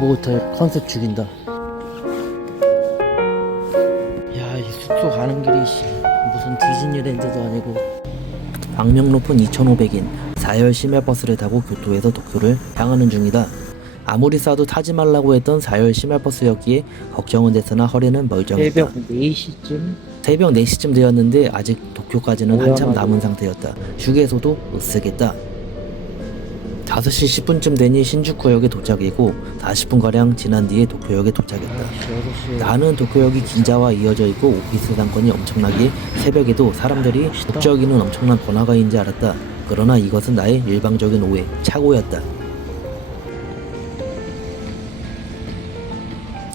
로봇호텔 컨셉 죽인다. 야, 이 숙소 가는 길이 무슨 디즈니랜드도 아니고. 악명 높은 2,500인 4열 심야버스를 타고 교토에서 도쿄를 향하는 중이다. 아무리 싸도 타지 말라고 했던 4열 심야버스였기에 걱정은 됐으나 허리는 멀쩡했다. 새벽 4시쯤? 새벽 4시쯤 되었는데 아직 도쿄까지는 한참 남은 상태였다. 휴게소도 으쓱했다. 5시 10분쯤 되니 신주쿠역에 도착이고 40분가량 지난 뒤에 도쿄역에 도착했다. 나는 도쿄역이 긴자와 이어져 있고 오피스 상권이 엄청나기에 새벽에도 사람들이 북적이는 엄청난 번화가인지 알았다. 그러나 이것은 나의 일방적인 오해, 착오였다.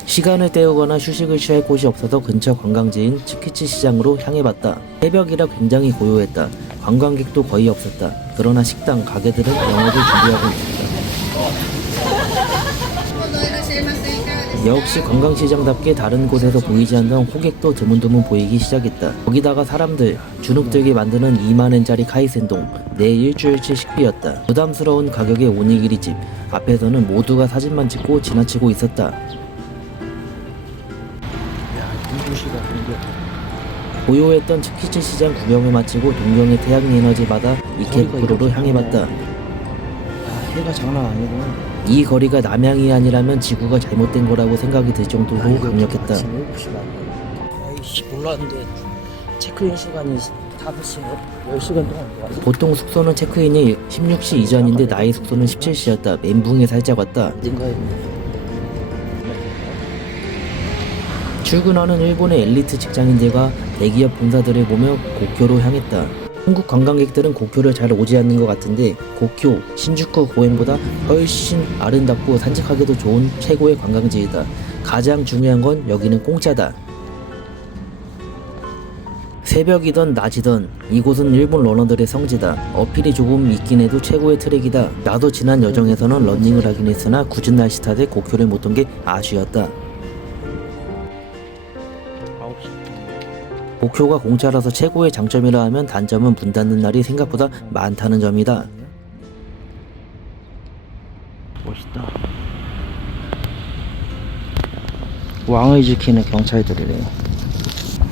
시간을 때우거나 휴식을 취할 곳이 없어서 근처 관광지인 츠키치 시장으로 향해봤다. 새벽이라 굉장히 고요했다. 관광객도 거의 없었다. 그러나 식당, 가게들은 영업을 준비하고 있었다. 역시 관광시장답게 다른 곳에서 보이지 않던 호객도 드문드문 보이기 시작했다. 거기다가 사람들, 주눅들게 만드는 2만엔짜리 카이센동, 내 일주일치 식비였다. 부담스러운 가격의 오니기리집, 앞에서는 모두가 사진만 찍고 지나치고 있었다. 고요했던 츠키치 시장 구경을 마치고 동경의 태양에너지 바다 이케부쿠로로 향해봤다. 해가 장난 아니구나. 이 거리가 남양이 아니라면 지구가 잘못된 거라고 생각이 들 정도로 강력했다. 아이씨, 몰랐는데 체크인 시간이 5시, 10시간 동안 왔어. 보통 숙소는 체크인이 16시 이전인데 나의 숙소는 17시였다. 멘붕에 살짝 왔다. 출근하는 일본의 엘리트 직장인들과 대기업 본사들을 보며 고쿄로 향했다. 한국 관광객들은 고쿄를 잘 오지 않는 것 같은데 고쿄, 신주쿠 고행보다 훨씬 아름답고 산책하기도 좋은 최고의 관광지이다. 가장 중요한 건 여기는 공짜다. 새벽이던 낮이던 이곳은 일본 러너들의 성지다. 어필이 조금 있긴 해도 최고의 트랙이다. 나도 지난 여정에서는 러닝을 하긴 했으나 굳은 날씨 탓에 고쿄를 못 온 게 아쉬웠다. 고쿄가 공짜라서 최고의 장점이라 하면 단점은 문 닫는 날이 생각보다 많다는 점이다. 멋있다. 왕을 지키는 경찰들이래.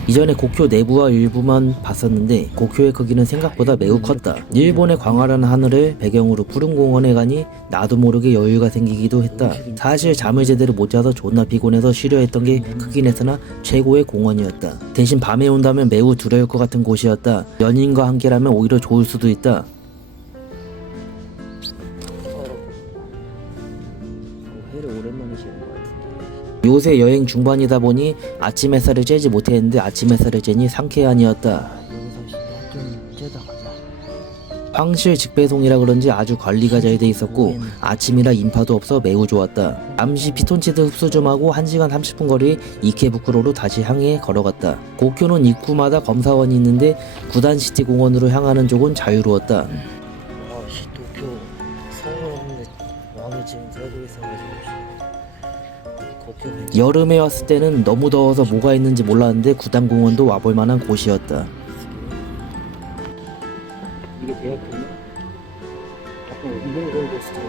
이전에 고쿄 내부와 일부만 봤었는데 고쿄의 크기는 생각보다 매우 컸다. 일본의 광활한 하늘을 배경으로 푸른 공원에 가니 나도 모르게 여유가 생기기도 했다. 사실 잠을 제대로 못 자서 존나 피곤해서 쉬려 했던 게 크긴 했으나 최고의 공원이었다. 대신 밤에 온다면 매우 두려울 것 같은 곳이었다. 연인과 함께라면 오히려 좋을 수도 있다. 해를 오랜만에 쉬는 것 같은데. 요새 여행 중반이다 보니 아침 햇살을 쬐지 못했는데 아침 햇살을 쬐니 상쾌한이었다. 황실 직배송이라 그런지 아주 관리가 잘 돼 있었고 아침이라 인파도 없어 매우 좋았다. 잠시 피톤치드 흡수 좀 하고 1시간 30분 거리 이케부쿠로로 다시 향해 걸어갔다. 고쿄는 입구마다 검사원이 있는데 구단시티 공원으로 향하는 쪽은 자유로웠다. 와씨, 도쿄 서울 없는데 왕이 지금 살고 있어가지고 여름에 왔을 때는 너무 더워서 뭐가 있는지 몰랐는데 구단공원도 와볼 만한 곳이었다. 이게 대학교냐? 약간 운동공고 스타일.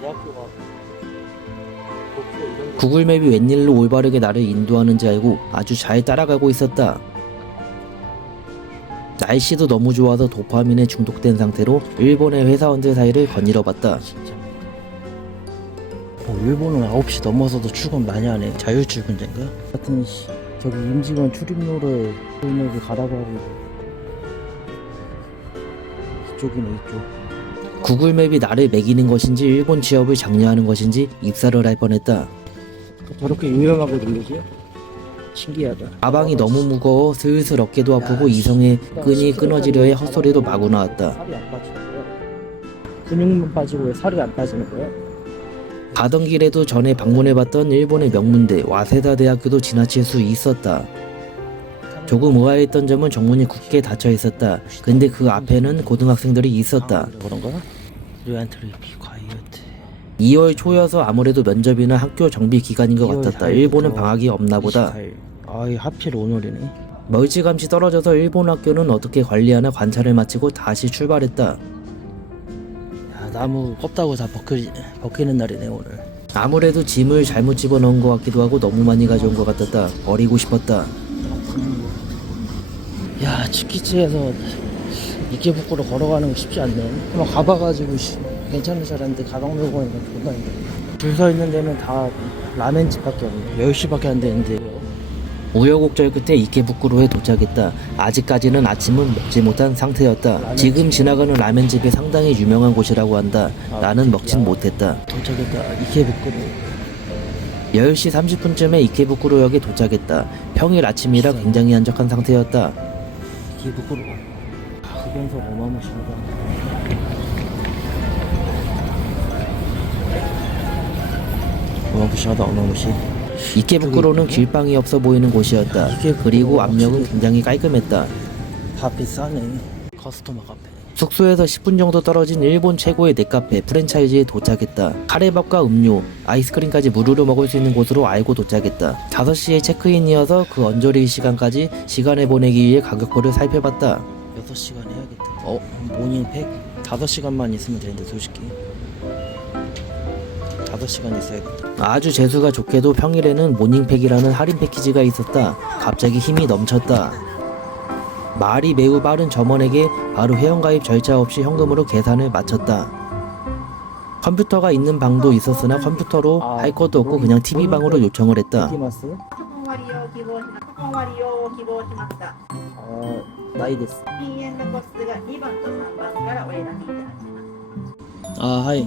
대학교가 구글맵이 웬일로 올바르게 나를 인도하는지 알고 아주 잘 따라가고 있었다. 날씨도 너무 좋아서 도파민에 중독된 상태로 일본의 회사원들 사이를 거닐어봤다. 일본은 9시 넘어서도 출근 많이 하네. 자율출근제인가? 같은 저기 임직원 출입로를 여기 가라고 하고 이쪽이네, 이쪽. 구글맵이 나를 매기는 것인지 일본 취업을 장려하는 것인지 입사를 할 뻔했다. 저렇게 유명하게 들리지? 신기하다. 가방이 너무 무거워 슬슬 어깨도 아프고 이성의 끈이 끊어지려 해 헛소리도 마구 나왔다. 살이 안 빠지는 거야? 근육만 빠지고 왜 살이 안 빠지는 거야? 가던 길에도 전에 방문해봤던 일본의 명문대 와세다 대학교도 지나칠 수 있었다. 조금 의아했던 점은 정문이 굳게 닫혀 있었다. 근데 그 앞에는 고등학생들이 있었다. 그런가? 2월 초여서 아무래도 면접이나 학교 정비 기간인 것 같았다. 일본은 방학이 없나 보다. 아이, 하필 오늘이네. 멀찌감치 떨어져서 일본 학교는 어떻게 관리하나 관찰을 마치고 다시 출발했다. 나무 껍다고 다 벗기는 날이네 오늘. 아무래도 짐을 잘못 집어넣은 것 같기도 하고 너무 많이 가져온 것 같았다. 버리고 싶었다. 야, 치키치에서 이케부쿠로 걸어가는 거 쉽지 않네. 한번 가봐가지고 괜찮은 줄 알았는데 가방 메고 가니까 존나 힘들어. 줄 서 있는 데는 다 라멘집밖에 없네. 10시밖에 안 되는데. 우여곡절 끝에 이케부쿠로에 도착했다. 아직까지는 아침은 먹지 못한 상태였다. 지금 지나가는 라멘집이 상당히 유명한 곳이라고 한다. 나는 먹진 못했다. 도착했다. 이케부쿠로. 10시 30분쯤에 이케부쿠로역에 도착했다. 평일 아침이라 굉장히 한적한 상태였다. 이케부쿠로. 흡연석 어마무시하다. 어마무시. 이케부쿠로는 길방이 없어 보이는 곳이었다. 그리고 압력은 굉장히 깔끔했다. 다 비싸네. 커스터머 카페. 숙소에서 10분 정도 떨어진 일본 최고의 넷카페 프랜차이즈에 도착했다. 카레밥과 음료, 아이스크림까지 무료로 먹을 수 있는 곳으로 알고 도착했다. 5시에 체크인이어서 그 언저리 시간까지 시간을 보내기 위해 가격표를 살펴봤다. 6시간 해야겠다. 모닝팩? 5시간만 있으면 되는데 솔직히 5시간 있어야겠다. 아주 재수가 좋게도 평일에는 모닝팩이라는 할인 패키지가 있었다. 갑자기 힘이 넘쳤다. 말이 매우 빠른 점원에게 바로 회원가입 절차 없이 현금으로 계산을 마쳤다. 컴퓨터가 있는 방도 있었으나 컴퓨터로 할 것도 없고 그냥 TV방으로 요청을 했다. 나이です. 하이.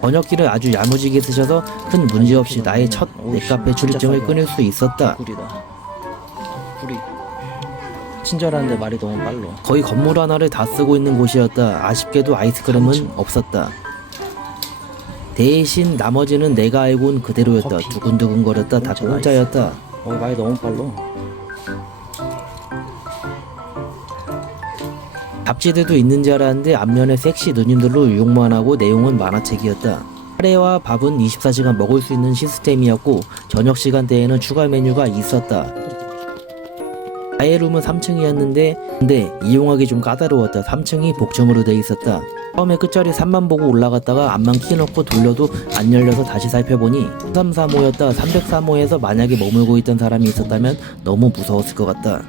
번역기를 아주 야무지게 쓰셔서 큰 문제없이 나의 첫 넷카페 출입증을 끊을 수 있었다. 구리. 친절한데 말이 너무 빨라. 거의 건물 하나를 다 쓰고 있는 곳이었다. 아쉽게도 아이스크림은 없었다. 대신 나머지는 내가 알고 온 그대로였다. 두근두근거렸다. 다 공짜였다. 말이 너무 빨라. 잡지들도 있는지 알았는데 앞면에 섹시 누님들로 유혹만 하고 내용은 만화책이었다. 카레와 밥은 24시간 먹을 수 있는 시스템이었고 저녁 시간대에는 추가 메뉴가 있었다. 아예룸은 3층이었는데 근데 이용하기 좀 까다로웠다. 3층이 복층으로 돼 있었다. 처음에 끝자리 3만 보고 올라갔다가 앞만 키 넣고 돌려도 안 열려서 다시 살펴보니 303호였다. 303호에서 만약에 머물고 있던 사람이 있었다면 너무 무서웠을 것 같다.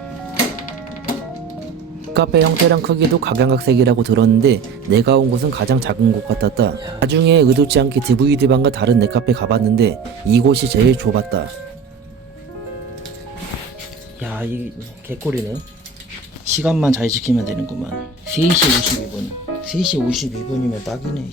카페 형태랑 크기도 각양각색이라고 들었는데 내가 온 곳은 가장 작은 곳 같았다. 나중에 의도치 않게 DVD방과 다른 넷카페 가봤는데 이곳이 제일 좁았다. 야, 이 개꿀이네. 시간만 잘 지키면 되는구만. 3시 52분. 3시 52분이면 딱이네.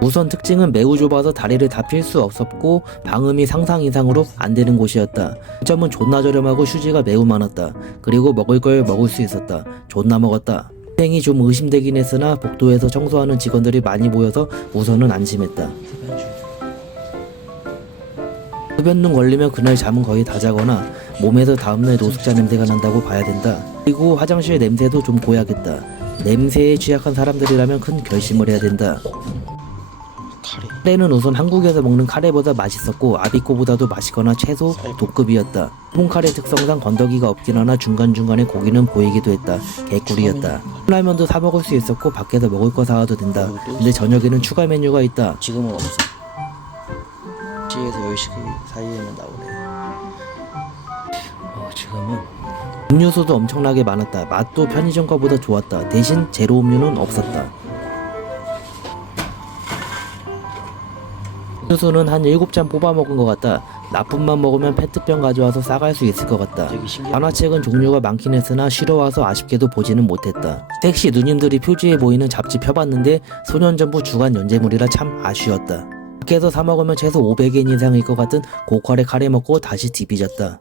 우선 특징은 매우 좁아서 다리를 다 필 수 없었고 방음이 상상 이상으로 안 되는 곳이었다. 점은 존나 저렴하고 휴지가 매우 많았다. 그리고 먹을 걸 먹을 수 있었다. 존나 먹었다. 행이 좀 의심되긴 했으나 복도에서 청소하는 직원들이 많이 보여서 우선은 안심했다. 흡연눈 걸리면 그날 잠은 거의 다 자거나 몸에서 다음날 노숙자 냄새가 난다고 봐야 된다. 그리고 화장실 냄새도 좀 보야겠다. 냄새에 취약한 사람들이라면 큰 결심을 해야 된다. 카레는 우선 한국에서 먹는 카레보다 맛있었고 아비코보다도 맛있거나 최소 도급이었다. 일본 카레 특성상 건더기가 없긴 하나 중간중간에 고기는 보이기도 했다. 개꿀이었다. 라면도 사 먹을 수 있었고 밖에서 먹을 거 사와도 된다. 근데 저녁에는 추가 메뉴가 있다. 지금은 없어. 10시에서 10시 사이에는 나오네. 지금은 음료수도 엄청나게 많았다. 맛도 편의점 거보다 좋았다. 대신 제로 음료는 없었다. 음료수는 한 7잔 뽑아 먹은 것 같다. 나쁜만 먹으면 페트병 가져와서 싸갈 수 있을 것 같다. 만화책은 종류가 많긴 했으나 쉬러 와서 아쉽게도 보지는 못했다. 섹시 누님들이 표지에 보이는 잡지 펴봤는데 소년전부 주간 연재물이라 참 아쉬웠다. 밖에서 사 먹으면 최소 500엔 이상일 것 같은 고퀄의 카레 먹고 다시 디비졌다.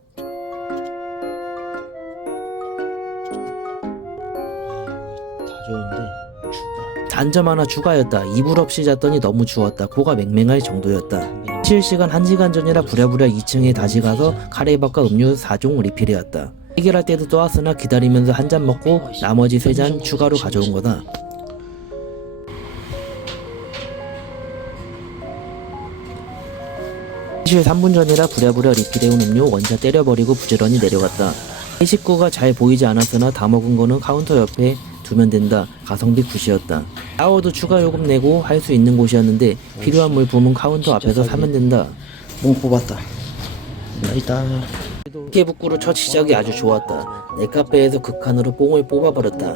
단점 하나 추가였다. 이불 없이 잤더니 너무 추웠다. 코가 맹맹할 정도였다. 실시간 1시간 전이라 부랴부랴 2층에 다시 가서 카레밥과 음료 4종 리필이었다. 해결할 때도 떠왔으나 기다리면서 한 잔 먹고 나머지 3잔 추가로 가져온 거다. 사실 3분 전이라 부랴부랴 리필해온 음료 원샷 때려버리고 부지런히 내려갔다. 새 식구가 잘 보이지 않았으나 다 먹은 거는 카운터 옆에 두면 된다. 가성비 굿이었다. 샤워도 추가 요금 내고 할 수 있는 곳이었는데 필요한 물품은 카운터 앞에서 사면 된다. 몽 뽑았다. 나이다. 이케부쿠로 첫 시작이 아주 좋았다. 내 카페에서 극한으로 뽕을 뽑아버렸다.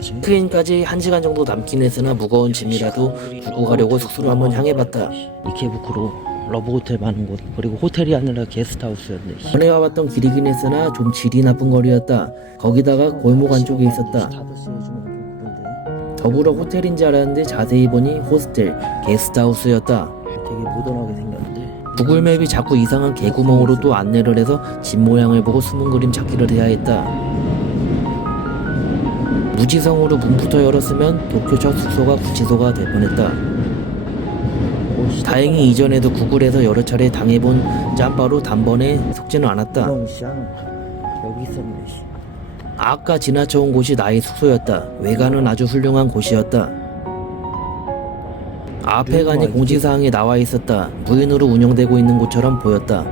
체크인까지 1시간 정도 남긴 했으나 무거운 짐이라도 두고 가려고 숙소로 한번 향해봤다. 이케부쿠로 러브호텔 많은 곳, 그리고 호텔이 아니라 게스트하우스였네. 전에 와봤던 길이긴 했으나 좀 질이 나쁜 거리였다. 거기다가 골목 안쪽에 있었다. 더불어 호텔인지 알았는데 자세히 보니 호스텔, 게스트하우스였다. 되게 모던하게 생겼는데. 구글맵이 자꾸 이상한 개구멍으로 또 안내를 해서 집 모양을 보고 숨은 그림 찾기를 해야 했다. 무지성으로 문부터 열었으면 도쿄 첫 숙소가 구치소가 될 뻔했다. 다행히 이전에도 구글에서 여러 차례 당해본 짬바로 단번에 속지는 않았다. 여기 있었네. 아까 지나쳐온 곳이 나의 숙소였다. 외관은 아주 훌륭한 곳이었다. 앞에 가니 공지사항에 나와 있었다. 무인으로 운영되고 있는 곳처럼 보였다.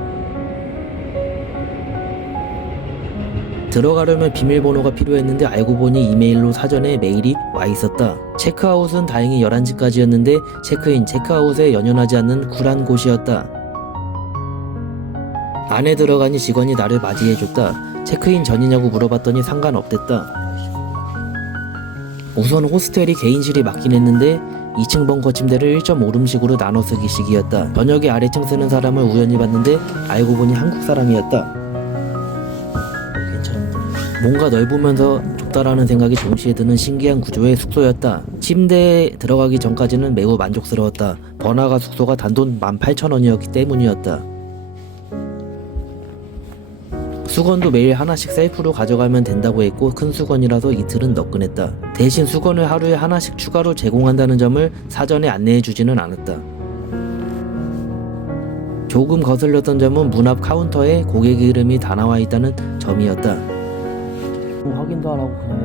들어가려면 비밀번호가 필요했는데 알고 보니 이메일로 사전에 메일이 와 있었다. 체크아웃은 다행히 11시까지였는데 체크인, 체크아웃에 연연하지 않는 쿨한 곳이었다. 안에 들어가니 직원이 나를 맞이해줬다. 체크인 전이냐고 물어봤더니 상관없댔다. 우선 호스텔이 개인실이 맞긴 했는데 2층 벙커 침대를 1.5룸식으로 나눠 쓰기식이었다. 저녁에 아래층 쓰는 사람을 우연히 봤는데 알고 보니 한국 사람이었다. 괜찮은데. 뭔가 넓으면서 좁다라는 생각이 동시에 드는 신기한 구조의 숙소였다. 침대에 들어가기 전까지는 매우 만족스러웠다. 번화가 숙소가 단돈 18,000원이었기 때문이었다. 수건도 매일 하나씩 셀프로 가져가면 된다고 했고 큰 수건이라서 이틀은 너끈했다. 대신 수건을 하루에 하나씩 추가로 제공한다는 점을 사전에 안내해주지는 않았다. 조금 거슬렸던 점은 문 앞 카운터에 고객 이름이 다 나와 있다는 점이었다. 확인도 안 하고 그냥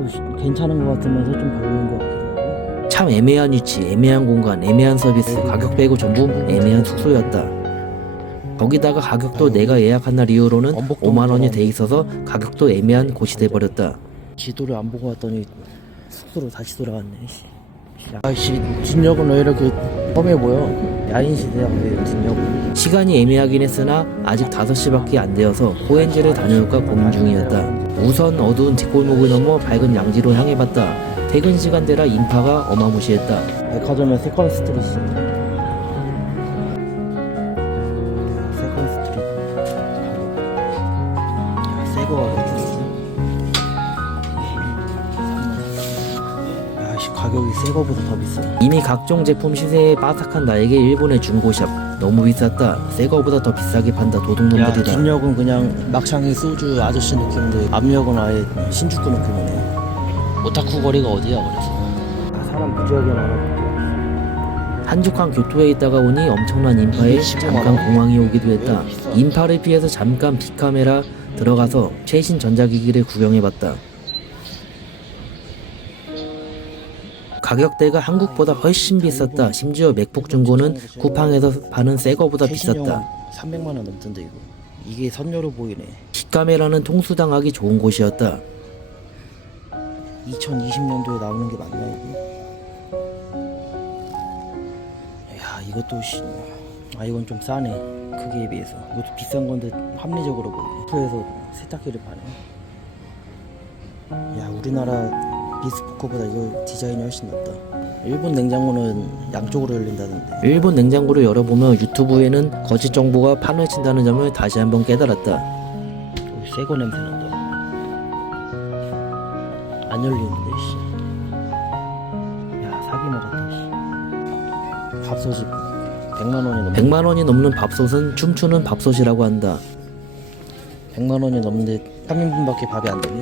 이러더니 괜찮은 것 같으면서 좀 별로인 것 같기도 하고. 참 애매한 위치, 애매한 공간, 애매한 서비스, 가격 빼고 전부 애매한 숙소였다. 거기다가 가격도 내가 예약한 날 이후로는 5만원이 돼 있어서 가격도 애매한 곳이 돼버렸다. 지도를 안 보고 왔더니 숙소로 다시 돌아갔네. 아이씨, 뒷역은 왜 이렇게 험해 보여? 야인시대야 왜 뒷역은? 시간이 애매하긴 했으나 아직 5시밖에 안 되어서 호엔지를 다녀올까 고민 중이었다. 우선 어두운 뒷골목을 넘어 밝은 양지로 향해봤다. 퇴근 시간대라 인파가 어마무시했다. 백화점에 세컨 스트릿이 새거 가격이 새거보다 더 비싸. 이미 각종 제품 시세에 빠삭한 나에게 일본의 중고샵 너무 비쌌다. 새거보다 더 비싸게 판다. 도둑놈들이다. 뒷역은 그냥 막창이 소주 아저씨 느낌인데 앞역은 아예 신주쿠 느낌이네. 오타쿠 거리가 어디야 그래서. 사람 무지하게 많아. 한적한 교토에 있다가 오니 엄청난 인파에 잠깐 공황이 오기도 했다. 인파를 피해서 잠깐 빅카메라 들어가서 최신 전자기기를 구경해봤다. 가격대가 한국보다 훨씬 비쌌다. 심지어 맥북 중고는 쿠팡에서 파는 새거보다 비쌌다. 300만원 넘던데 이거. 이게 선녀로 보이네. 빅카메라는 통수당하기 좋은 곳이었다. 2020년도에 나오는 게 맞나 이거? 야 이것도 이건 좀 싸네. 크기에 비해서. 이것도 비싼 건데 합리적으로 보이네. 프에서 세탁기를 파네. 야 우리나라 비스포커보다 이거 디자인이 훨씬 낫다. 일본 냉장고는 양쪽으로 열린다던데. 일본 냉장고를 열어보며 유튜브에는 거짓 정보가 판을 친다는 점을 다시 한번 깨달았다. 새거 냄새 난다. 안 열리는데 씨. 야 사기 먹었다 씨. 밥솥이 100만원이 100만원이 넘는 밥솥은 춤추는 밥솥이라고 한다. 100만원이 넘는데 3인분밖에 밥이 안 되네.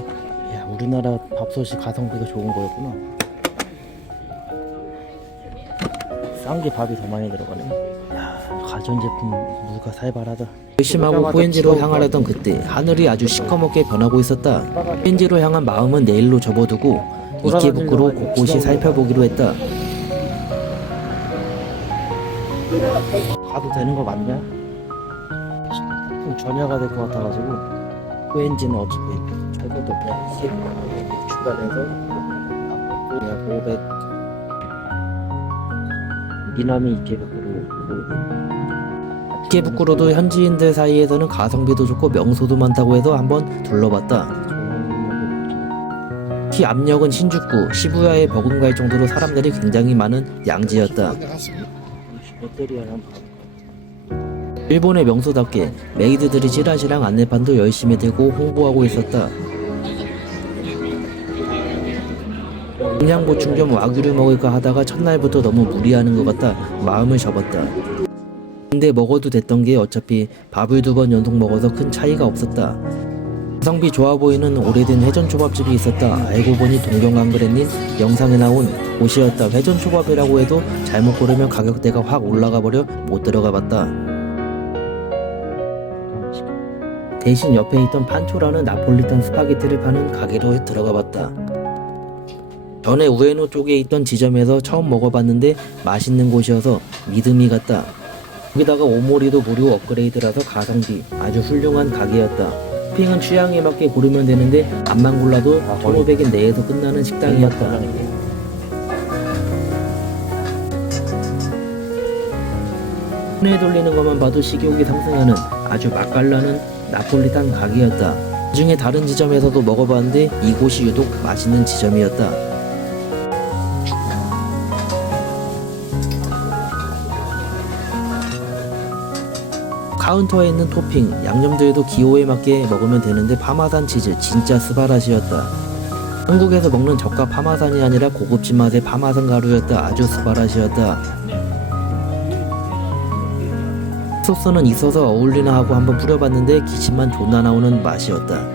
야 우리나라 밥솥이 가성비가 좋은 거였구나. 싼 게 밥이 더 많이 들어가네. 야 가전제품 물가 살벌하다. 열심하고 호엔지로 향하려던 그때 하늘이 아주 시커멓게 변하고 있었다. 호엔지로 향한 마음은 내일로 접어두고 이케부쿠로 곳곳이 살펴보기로 했다. 가도 되는 거 맞냐? 좀 전야가 될 것 같아가지고 호엔지는 어차피 잘 것도 더 그냥 중간에서 그냥 500 미나미 이케부쿠로도 현지인들 사이에서는 가성비도 좋고 명소도 많다고 해서 한번 둘러봤다. 특히 앞역은 신주쿠, 시부야에 버금갈 정도로 사람들이 굉장히 많은 양지였다. 일본의 명소답게 메이드들이 찌라시랑 안내판도 열심히 들고 홍보하고 있었다.营养 보충 겸 와규를 먹을까 하다가 첫날부터 너무 무리하는 것 같다 마음을 접었다. 근데 먹어도 됐던 게 어차피 밥을 2번 연속 먹어서 큰 차이가 없었다. 가성비 좋아 보이는 오래된 회전초밥집이 있었다. 알고 보니 동경한글엔님 영상에 나온 곳이었다. 회전초밥이라고 해도 잘못 고르면 가격대가 확 올라가 버려 못 들어가 봤다. 대신 옆에 있던 판초라는 나폴리탄 스파게티를 파는 가게로 들어가 봤다. 전에 우에노 쪽에 있던 지점에서 처음 먹어봤는데 맛있는 곳이어서 믿음이 갔다. 거기다가 오모리도 무료 업그레이드라서 가성비 아주 훌륭한 가게였다. 토핑은 취향에 맞게 고르면 되는데 밥만 골라도 1,500엔 내에서 끝나는 식당이었다. 손에 돌리는 것만 봐도 식욕이 상승하는 아주 맛깔나는 나폴리탄 가게였다. 나중에 다른 지점에서도 먹어봤는데 이곳이 유독 맛있는 지점이었다. 카운터에 있는 토핑, 양념들도 기호에 맞게 먹으면 되는데 파마산 치즈 진짜 스바라시였다. 한국에서 먹는 저가 파마산이 아니라 고급진 맛의 파마산 가루였다. 아주 스바라시였다. 소스는 있어서 어울리나 하고 한번 뿌려봤는데 기침만 존나 나오는 맛이었다.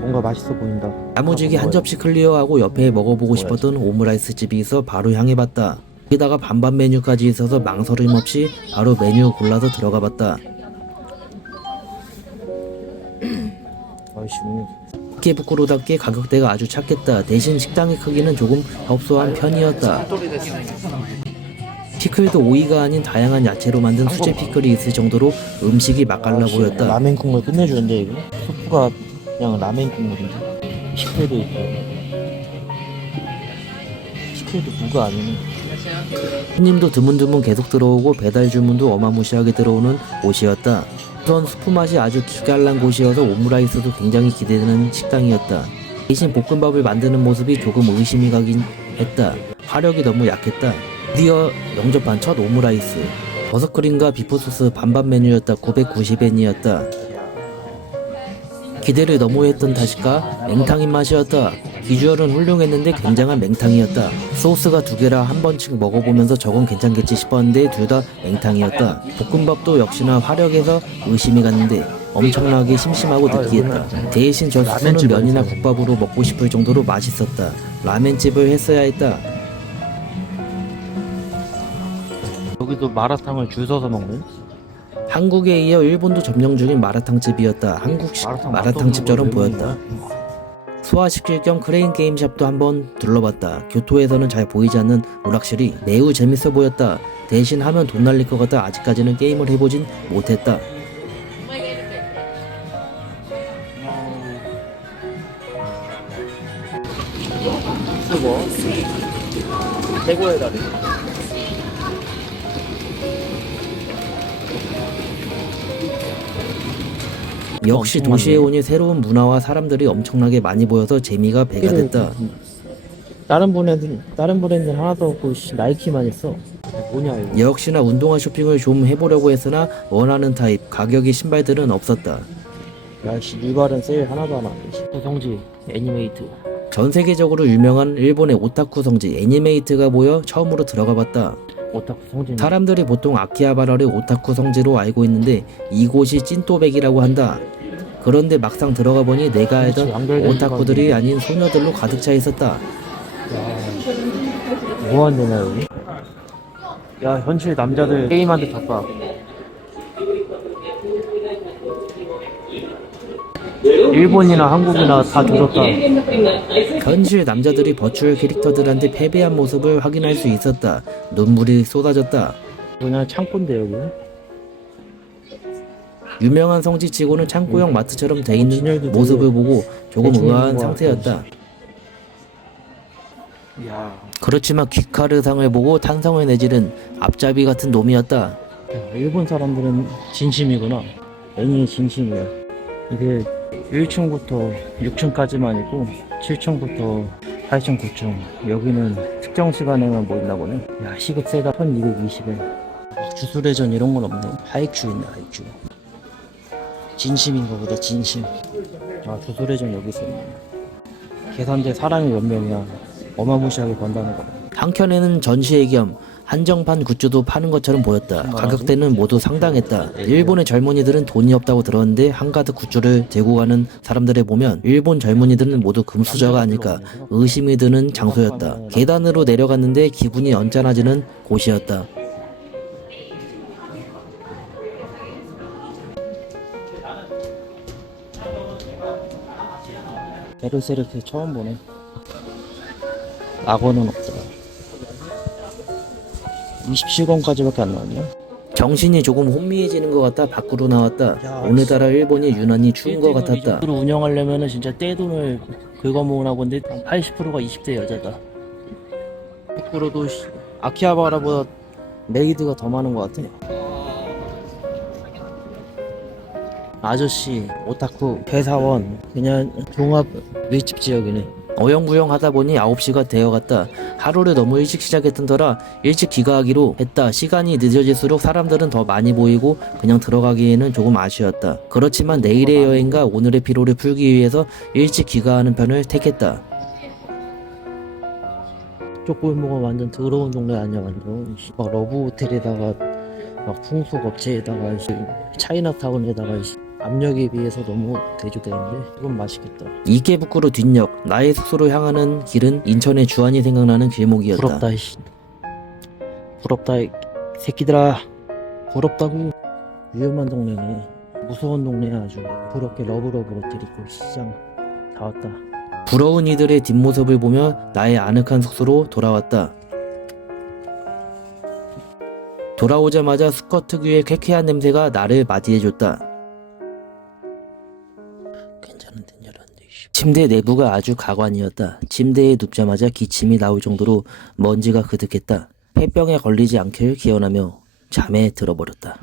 뭔가 맛있어 보인다. 야무지게 한 접시 클리어하고 옆에 먹어보고 싶었던 오므라이스 집이 있어 바로 향해봤다. 거기다가 반반 메뉴까지 있어서 망설임 없이 바로 메뉴 골라서 들어가봤다. 이케부쿠로답게 가격대가 아주 착했다. 대신 식당의 크기는 조금 협소한 편이었다. 피클도 오이가 아닌 다양한 야채로 만든 수제 피클이 있을 정도로 음식이 맛깔나 보였다. 라멘 국물 끝내주는데 이거? 소프가 그냥 라멘 국물인데 피클도 있고 피클도 무가 아니네. 손님도 드문드문 계속 들어오고 배달 주문도 어마무시하게 들어오는 곳이었다. 우선 수프 맛이 아주 기깔난 곳이어서 오므라이스도 굉장히 기대되는 식당이었다. 대신 볶음밥을 만드는 모습이 조금 의심이 가긴 했다. 화력이 너무 약했다. 드디어 영접한 첫 오므라이스. 버섯크림과 비프소스 반반 메뉴였다. 990엔이었다. 기대를 너무 했던 탓일까? 맹탕인 맛이었다. 비주얼은 훌륭했는데 굉장한 맹탕이었다. 소스가 2개라 한 번씩 먹어보면서 저건 괜찮겠지 싶었는데 둘 다 맹탕이었다. 볶음밥도 역시나 화력에서 의심이 갔는데 엄청나게 심심하고 느끼했다. 대신 저 수프는 면이나 국밥으로 먹고 싶을 정도로 맛있었다. 라멘집을 했어야 했다. 여기도 마라탕을 줄 서서 먹는? 한국에 이어 일본도 점령 중인 마라탕집이었다. 한국식 마라탕집처럼 보였다. 소화시킬 겸 크레인 게임샵도 한번 둘러봤다. 교토에서는 잘 보이지 않는 오락실이 매우 재밌어 보였다. 대신 하면 돈 날릴 것 같아 아직까지는 게임을 해보진 못했다. 뭐? 최고의 다리. 역시 도시에 오니 새로운 문화와 사람들이 엄청나게 많이 보여서 재미가 배가 됐다. 다른 브랜드는 하나도 없고 나이키만 있어. 뭐냐 이거. 역시나 운동화 쇼핑을 좀 해보려고 했으나 원하는 타입, 가격의 신발들은 없었다. 야씨 뉴발은 세일 하나도 안 하네. 구성지 애니메이트. 전 세계적으로 유명한 일본의 오타쿠 성지 애니메이트가 보여 처음으로 들어가 봤다. 오타쿠 성지. 사람들이 보통 아키하바라를 오타쿠 성지로 알고 있는데 이곳이 찐또백이라고 한다. 그런데 막상 들어가 보니 내가 알던 오타쿠들이 아닌 소녀들로 가득 차 있었다. 뭐한 데냐 여기? 야 현실 남자들 게임한테 졌다. 일본이나 한국이나 다 조졌다. 현실 남자들이 버추얼 캐릭터들한테 패배한 모습을 확인할 수 있었다. 눈물이 쏟아졌다. 그냥 창고인데 여기. 유명한 성지치고는 창고형 마트처럼 돼 있는 모습을 보고 조금 의아한 상태였다. 야, 그렇지만 귀카르상을 보고 탄성을 내지른 앞잡이 같은 놈이었다. 야, 일본 사람들은 진심이구나. 애니 진심이야. 이게 1층부터 6층까지만 있고 7층부터 8층, 9층. 여기는 특정 시간에만 뭐 있나 보네. 야, 시급 세다. 1220엔. 주술회전 이런 건 없네. 하이큐 있네, 하이큐. 진심인가 보다, 진심. 아, 주술회전 여기 있었네. 계산대 사람이 몇 명이야. 어마무시하게 번다는 거. 한켠에는 전시회 겸 한정판 굿즈도 파는 것처럼 보였다. 가격대는 모두 상당했다. 일본의 젊은이들은 돈이 없다고 들었는데 한가득 굿즈를 들고 가는 사람들을 보면 일본 젊은이들은 모두 금수저가 아닐까 의심이 드는 장소였다. 계단으로 내려갔는데 기분이 언짢아지는 곳이었다. 베르세르크 처음 보네. 악어는 없다. 27권까지밖에 안 나왔냐? 정신이 조금 혼미해지는 것 같다 밖으로 나왔다. 야, 오늘따라 일본이 유난히 추운 것 이 같았다. 정도로 운영하려면은 진짜 떼돈을 긁어모으나 본데 80%가 20대 여자다. 100%도 아키하바라보다 메이드가 더 많은 것 같아. 아저씨, 오타쿠, 회사원, 그냥 종합 밀집 지역이네. 어영부영 하다 보니 9시가 되어갔다. 하루를 너무 일찍 시작했던 터라 일찍 귀가하기로 했다. 시간이 늦어질수록 사람들은 더 많이 보이고 그냥 들어가기에는 조금 아쉬웠다. 그렇지만 내일의 여행과 오늘의 피로를 풀기 위해서 일찍 귀가하는 편을 택했다. 이쪽 골목은 완전 더러운 동네 아니야, 완전. 막 러브 호텔에다가 막 풍속 업체에다가 차이나타운에다가 압력에 비해서 너무 대조되는데 이건 맛있겠다. 이케부쿠로 뒷역 나의 숙소로 향하는 길은 인천의 주안이 생각나는 길목이었다. 부럽다 이씨. 부럽다 이 새끼들아. 부럽다고. 위험한 동네네. 무서운 동네야 아주. 부럽게 러브러브 호텔 있고 시장 다 왔다. 부러운 이들의 뒷모습을 보며 나의 아늑한 숙소로 돌아왔다. 돌아오자마자 스쿼트 특유의 쾌쾌한 냄새가 나를 맞이해줬다. 괜찮은데 열었는데. 침대 내부가 아주 가관이었다. 침대에 눕자마자 기침이 나올 정도로 먼지가 그득했다. 폐병에 걸리지 않길 기원하며 잠에 들어버렸다.